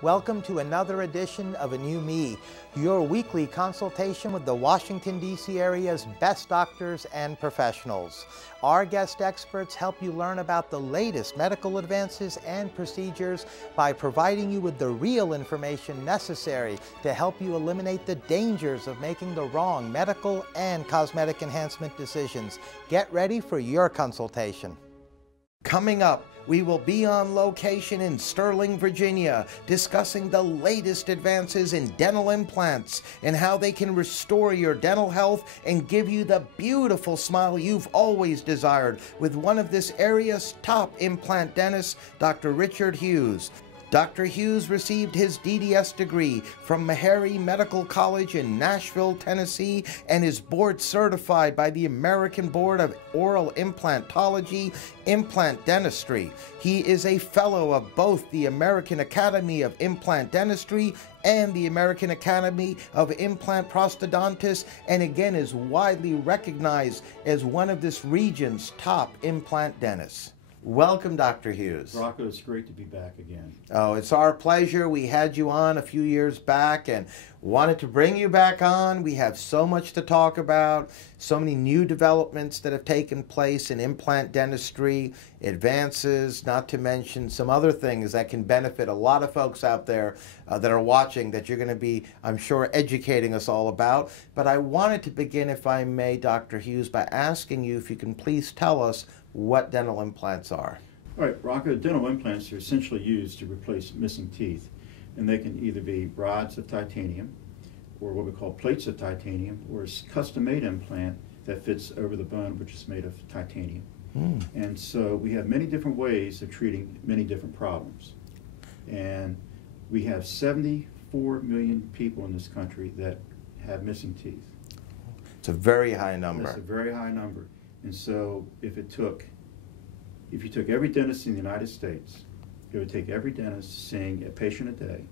Welcome to another edition of A New Me, your weekly consultation with the Washington, D.C. area's best doctors and professionals. Our guest experts help you learn about the latest medical advances and procedures by providing you with the real information necessary to help you eliminate the dangers of making the wrong medical and cosmetic enhancement decisions. Get ready for your consultation. Coming up, we will be on location in Sterling, Virginia, discussing the latest advances in dental implants and how they can restore your dental health and give you the beautiful smile you've always desired with one of this area's top implant dentists, Dr. Richard Hughes. Dr. Hughes received his DDS degree from Meharry Medical College in Nashville, Tennessee, and is board certified by the American Board of Oral Implantology, Implant Dentistry. He is a fellow of both the American Academy of Implant Dentistry and the American Academy of Implant Prosthodontists, and again is widely recognized as one of this region's top implant dentists. Welcome, Dr. Hughes. Rocco, it's great to be back again. Oh, it's our pleasure. We had you on a few years back and wanted to bring you back on. We have so much to talk about, so many new developments that have taken place in implant dentistry, advances, not to mention some other things that can benefit a lot of folks out there that are watching that you're going to be, I'm sure, educating us all about. But I wanted to begin, if I may, Dr. Hughes, by asking you if you can please tell us what dental implants are. All right, Rocco, dental implants are essentially used to replace missing teeth, and they can either be rods of titanium or what we call plates of titanium, or a custom-made implant that fits over the bone, which is made of titanium. And so we have many different ways of treating many different problems. And we have 74 million people in this country that have missing teeth. It's a very high number. That's a very high number. And so if you took every dentist in the United States, it would take every dentist seeing a patient a day,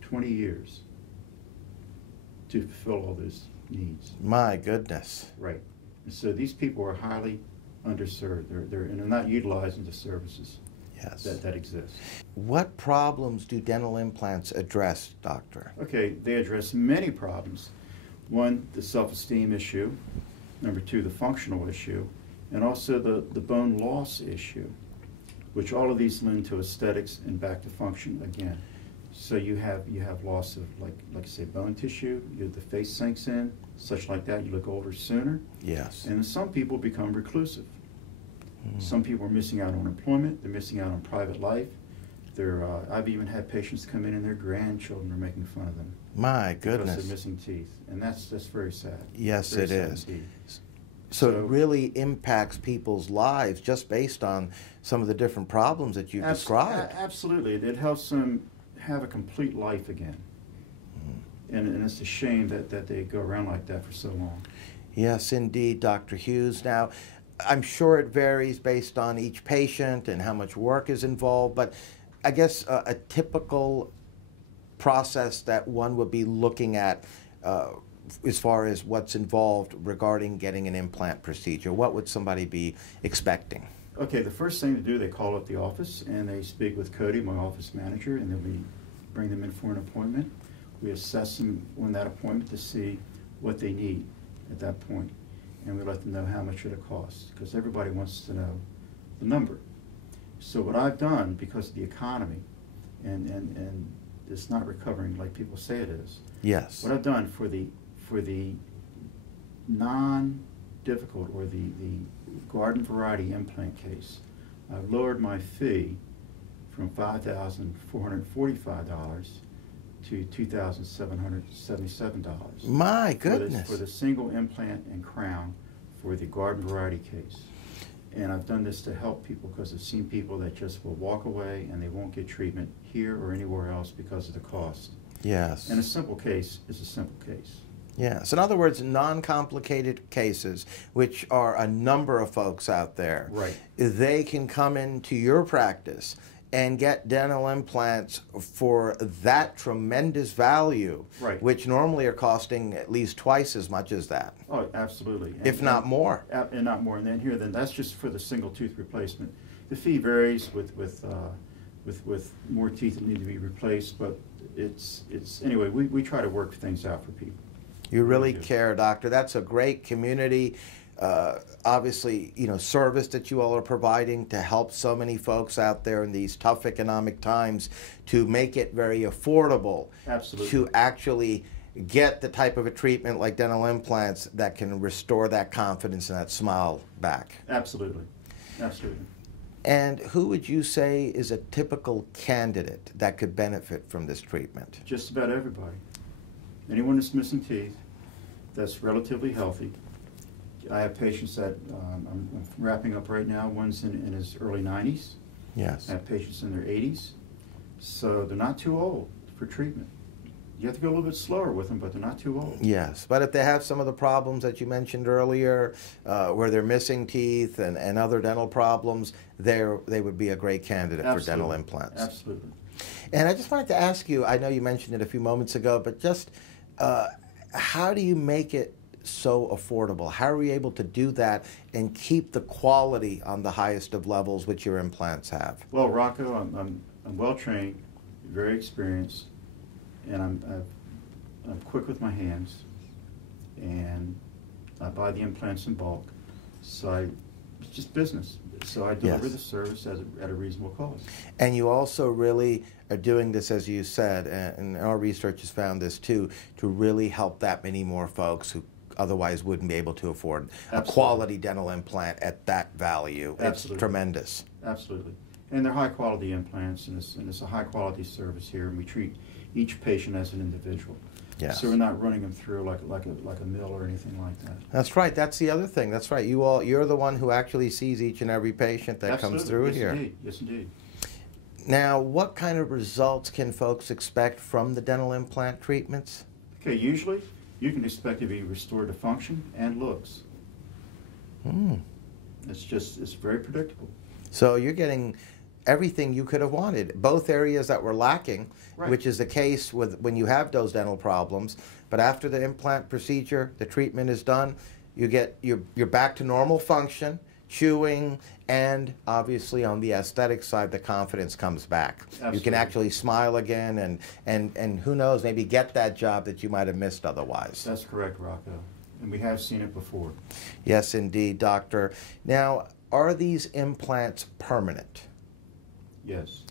20 years to fulfill all those needs. My goodness. Right. And so these people are highly underserved. They're not utilizing the services that exist. What problems do dental implants address, doctor? Okay, they address many problems. One, the self-esteem issue. Number two, the functional issue, and also the bone loss issue, which all of these lend to aesthetics and back to function again. So you have loss of, like I say, bone tissue. The face sinks in, such like that. You look older sooner. Yes. And some people become reclusive. Some people are missing out on employment. They're missing out on private life. I've even had patients come in and their grandchildren are making fun of them. My goodness. Because they're missing teeth, and that's very sad. Yes, very it sad is. Indeed. So it really impacts people's lives just based on some of the different problems that you've described. Absolutely. It helps them have a complete life again. And it's a shame that they go around like that for so long. Yes, indeed, Dr. Hughes. Now, I'm sure it varies based on each patient and how much work is involved, but I guess a typical process that one would be looking at as far as what's involved regarding getting an implant procedure, what would somebody be expecting? Okay, the first thing to do, they call up the office and they speak with Cody, my office manager, and then we bring them in for an appointment. We assess them on that appointment to see what they need at that point, and we let them know how much it'll cost, because everybody wants to know the number. So what I've done, because of the economy, and it's not recovering like people say it is. Yes. What I've done for the non-difficult or the garden variety implant case, I've lowered my fee from $5,445 to $2,777. My goodness. For the single implant and crown for the garden variety case. And I've done this to help people because I've seen people that just will walk away and they won't get treatment here or anywhere else because of the cost. Yes. And a simple case is a simple case. Yes. In other words, non-complicated cases, which are a number of folks out there. Right. They can come into your practice and get dental implants for that tremendous value, right, which normally are costing at least twice as much as that. Oh, absolutely. If not more. And not more. And then that's just for the single tooth replacement. The fee varies with with more teeth that need to be replaced, but anyway, we try to work things out for people. You really care, doctor. That's a great community, obviously, service that you all are providing to help so many folks out there in these tough economic times, to make it very affordable. Absolutely. To actually get the type of a treatment like dental implants that can restore that confidence and that smile back. Absolutely. Absolutely. And who would you say is a typical candidate that could benefit from this treatment? Just about everybody. Anyone that's missing teeth, that's relatively healthy. I have patients that I'm wrapping up right now. One's in his early 90s. Yes. I have patients in their 80s. So they're not too old for treatment. You have to go a little bit slower with them, but they're not too old. Yes, but if they have some of the problems that you mentioned earlier, where they're missing teeth and other dental problems, they would be a great candidate for dental implants. Absolutely. And I just wanted to ask you, I know you mentioned it a few moments ago, but just how do you make it so affordable? How are we able to do that and keep the quality on the highest of levels which your implants have? Well, Rocco, I'm well trained, very experienced, and I'm quick with my hands, and I buy the implants in bulk. So it's just business. So I deliver the service at a reasonable cost. And you also really are doing this, as you said, and our research has found this too, to really help that many more folks who otherwise wouldn't be able to afford a quality dental implant at that value. It's tremendous. Absolutely. And they're high quality implants, and it's a high quality service here, and we treat each patient as an individual. Yes. So we're not running them through like a mill or anything like that. That's right. That's the other thing. That's right. You're the one who actually sees each and every patient that comes through here. Indeed. Yes, indeed. Now, what kind of results can folks expect from the dental implant treatments? Okay, usually you can expect to be restored to function and looks. It's very predictable. So you're getting everything you could have wanted, both areas that were lacking, which is the case with when you have those dental problems. But after the implant procedure, the treatment is done, you're back to normal function, chewing, and obviously on the aesthetic side, the confidence comes back. Absolutely. You can actually smile again, and who knows, maybe get that job that you might have missed otherwise. That's correct, Rocco. And we have seen it before. Yes, indeed, doctor. Now, are these implants permanent? Yes.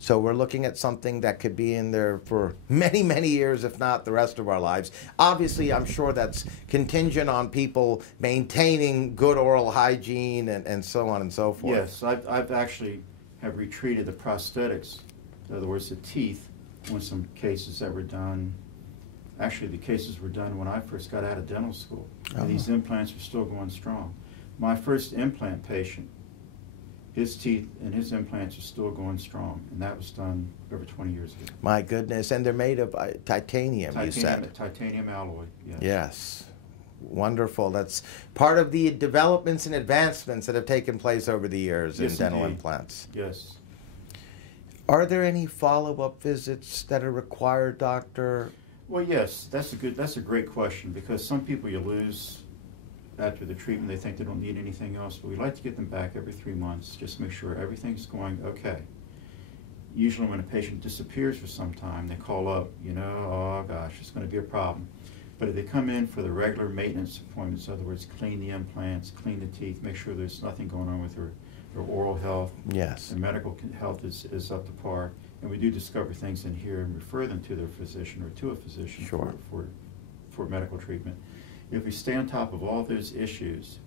So we're looking at something that could be in there for many, many years, if not the rest of our lives. Obviously, I'm sure that's contingent on people maintaining good oral hygiene and so on and so forth. Yes, I've actually have retreated the prosthetics, in other words, the teeth, on some cases that were done. Actually, the cases were done when I first got out of dental school. And these implants were still going strong. My first implant patient, his teeth and his implants are still going strong, and that was done over 20 years ago. My goodness, and they're made of titanium, you said. Titanium alloy, yes. Yes. Wonderful. That's part of the developments and advancements that have taken place over the years in dental implants. Yes. Are there any follow-up visits that are required, doctor? Well, yes. That's a great question, because some people you lose after the treatment. They think they don't need anything else, but we like to get them back every 3 months, just to make sure everything's going okay. Usually when a patient disappears for some time, they call up, oh gosh, it's going to be a problem. But if they come in for the regular maintenance appointments, in other words, clean the implants, clean the teeth, make sure there's nothing going on with their oral health, yes, their medical health is up to par, and we do discover things in here and refer them to their physician or to a physician for medical treatment. If we stay on top of all those issues,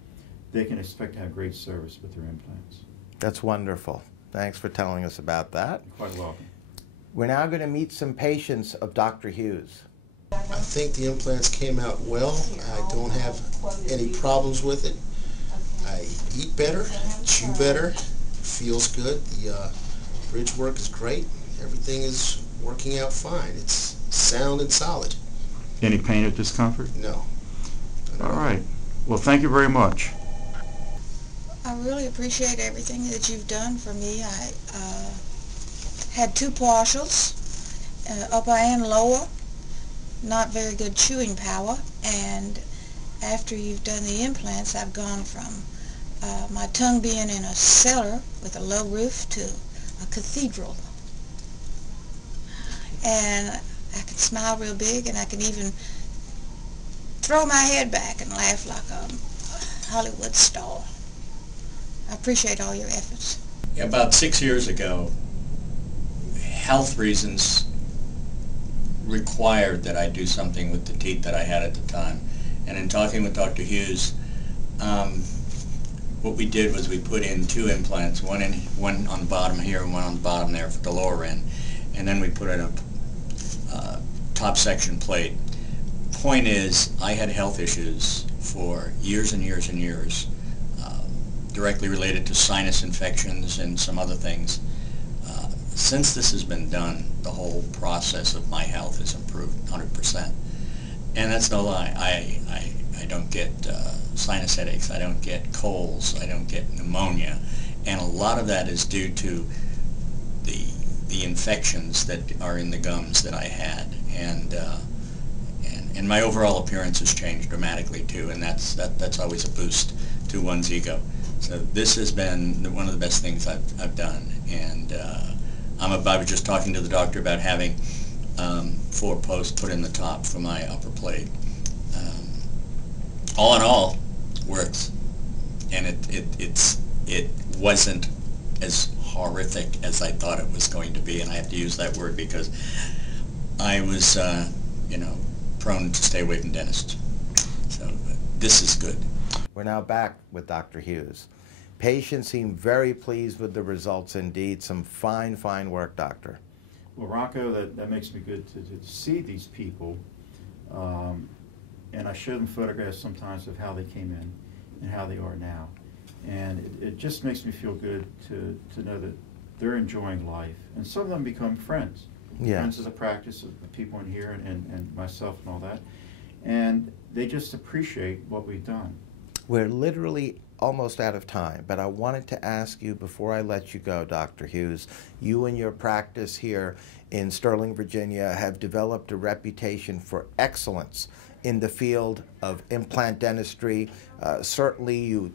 they can expect to have great service with their implants. That's wonderful. Thanks for telling us about that. You're quite welcome. We're now going to meet some patients of Dr. Hughes. I think the implants came out well. I don't have any problems with it. I eat better, chew better, feels good. The bridge work is great. Everything is working out fine. It's sound and solid. Any pain or discomfort? No. All right. Well, thank you very much. I really appreciate everything that you've done for me. I had 2 partials, upper and lower, not very good chewing power, and after you've done the implants, I've gone from my tongue being in a cellar with a low roof to a cathedral and I can smile real big, and I can even throw my head back and laugh like a Hollywood star. I appreciate all your efforts. About 6 years ago, health reasons required that I do something with the teeth that I had at the time. And in talking with Dr. Hughes, what we did was we put in 2 implants, one on the bottom here and one on the bottom there for the lower end. And then we put in a top section plate. Point is, I had health issues for years and years and years, directly related to sinus infections and some other things. Since this has been done, the whole process of my health has improved 100%. And that's no lie. I don't get sinus headaches, I don't get colds, I don't get pneumonia. And a lot of that is due to the infections that are in the gums that I had. And my overall appearance has changed dramatically too, and that's always a boost to one's ego. So this has been one of the best things I've done, and I was just talking to the doctor about having 4 posts put in the top for my upper plate. All in all, works, and it wasn't as horrific as I thought it was going to be, and I have to use that word because I was, prone to stay away from dentists. So this is good. We're now back with Dr. Hughes. Patients seem very pleased with the results indeed. Some fine, fine work, Doctor. Well, Rocco, that makes me good to see these people. And I show them photographs sometimes of how they came in and how they are now. And it just makes me feel good to know that they're enjoying life. And some of them become friends. Yeah. Friends of the practice of the people in here and myself and all that. And they just appreciate what we've done. We're literally almost out of time, but I wanted to ask you before I let you go, Dr. Hughes, you and your practice here in Sterling, Virginia have developed a reputation for excellence in the field of implant dentistry. Certainly you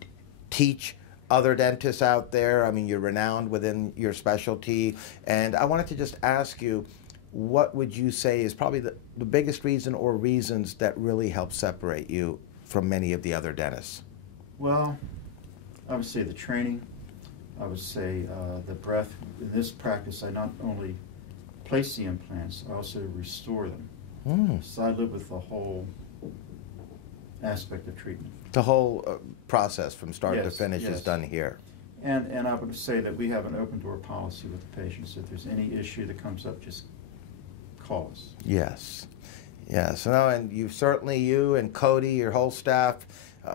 teach other dentists out there. I mean, you're renowned within your specialty. And I wanted to just ask you, what would you say is probably the biggest reason or reasons that really help separate you from many of the other dentists? Well, I would say the training. I would say the breath. In this practice, I not only place the implants, I also restore them. So I live with the whole aspect of treatment. The whole process from start to finish is done here. And I would say that we have an open door policy with the patients. If there's any issue that comes up, just call us. Yes. Yes. No, and you and Cody, your whole staff,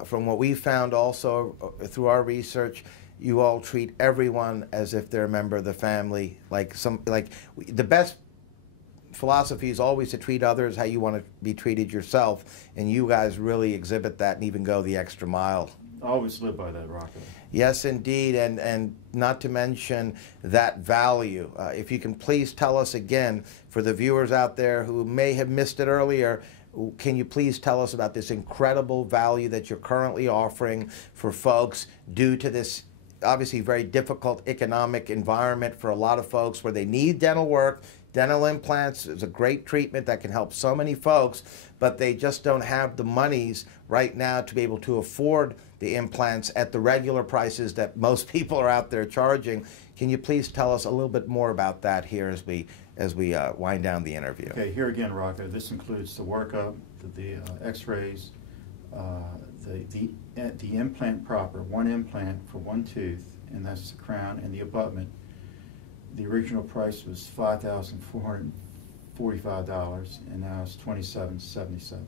from what we found also through our research, you all treat everyone as if they're a member of the family. The best philosophy is always to treat others how you want to be treated yourself, and you guys really exhibit that and even go the extra mile. I always live by that, Rocco. Yes, indeed, and not to mention that value. If you can please tell us again, for the viewers out there who may have missed it earlier, can you please tell us about this incredible value that you're currently offering for folks due to this obviously very difficult economic environment for a lot of folks where they need dental work? Dental implants is a great treatment that can help so many folks, but they just don't have the monies right now to be able to afford the implants at the regular prices that most people are out there charging. Can you please tell us a little bit more about that here as we wind down the interview? Okay, here again, Rocco, this includes the workup, the x-rays, the implant proper, one implant for one tooth, and that's the crown and the abutment. The original price was $5,445, and now it's $2,777.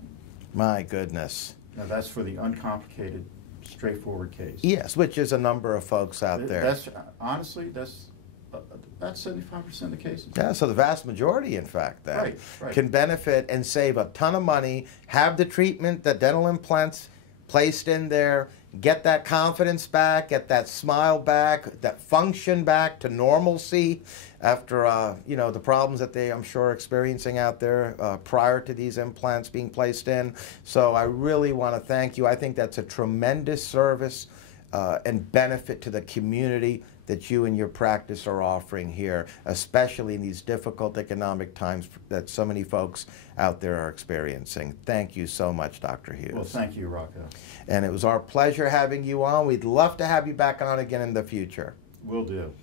My goodness. Now that's for the uncomplicated, straightforward case. Yes, which is a number of folks out there. That's honestly, that's about 75% of the cases. Yeah, so the vast majority, in fact, then right. can benefit and save a ton of money, have the treatment, the dental implants placed in there, get that confidence back, get that smile back, that function back to normalcy after the problems that they, I'm sure, are experiencing out there prior to these implants being placed in. So I really want to thank you. I think that's a tremendous service and benefit to the community that you and your practice are offering here, especially in these difficult economic times that so many folks out there are experiencing. Thank you so much, Dr. Hughes. Well, thank you, Rocco. And it was our pleasure having you on. We'd love to have you back on again in the future. Will do.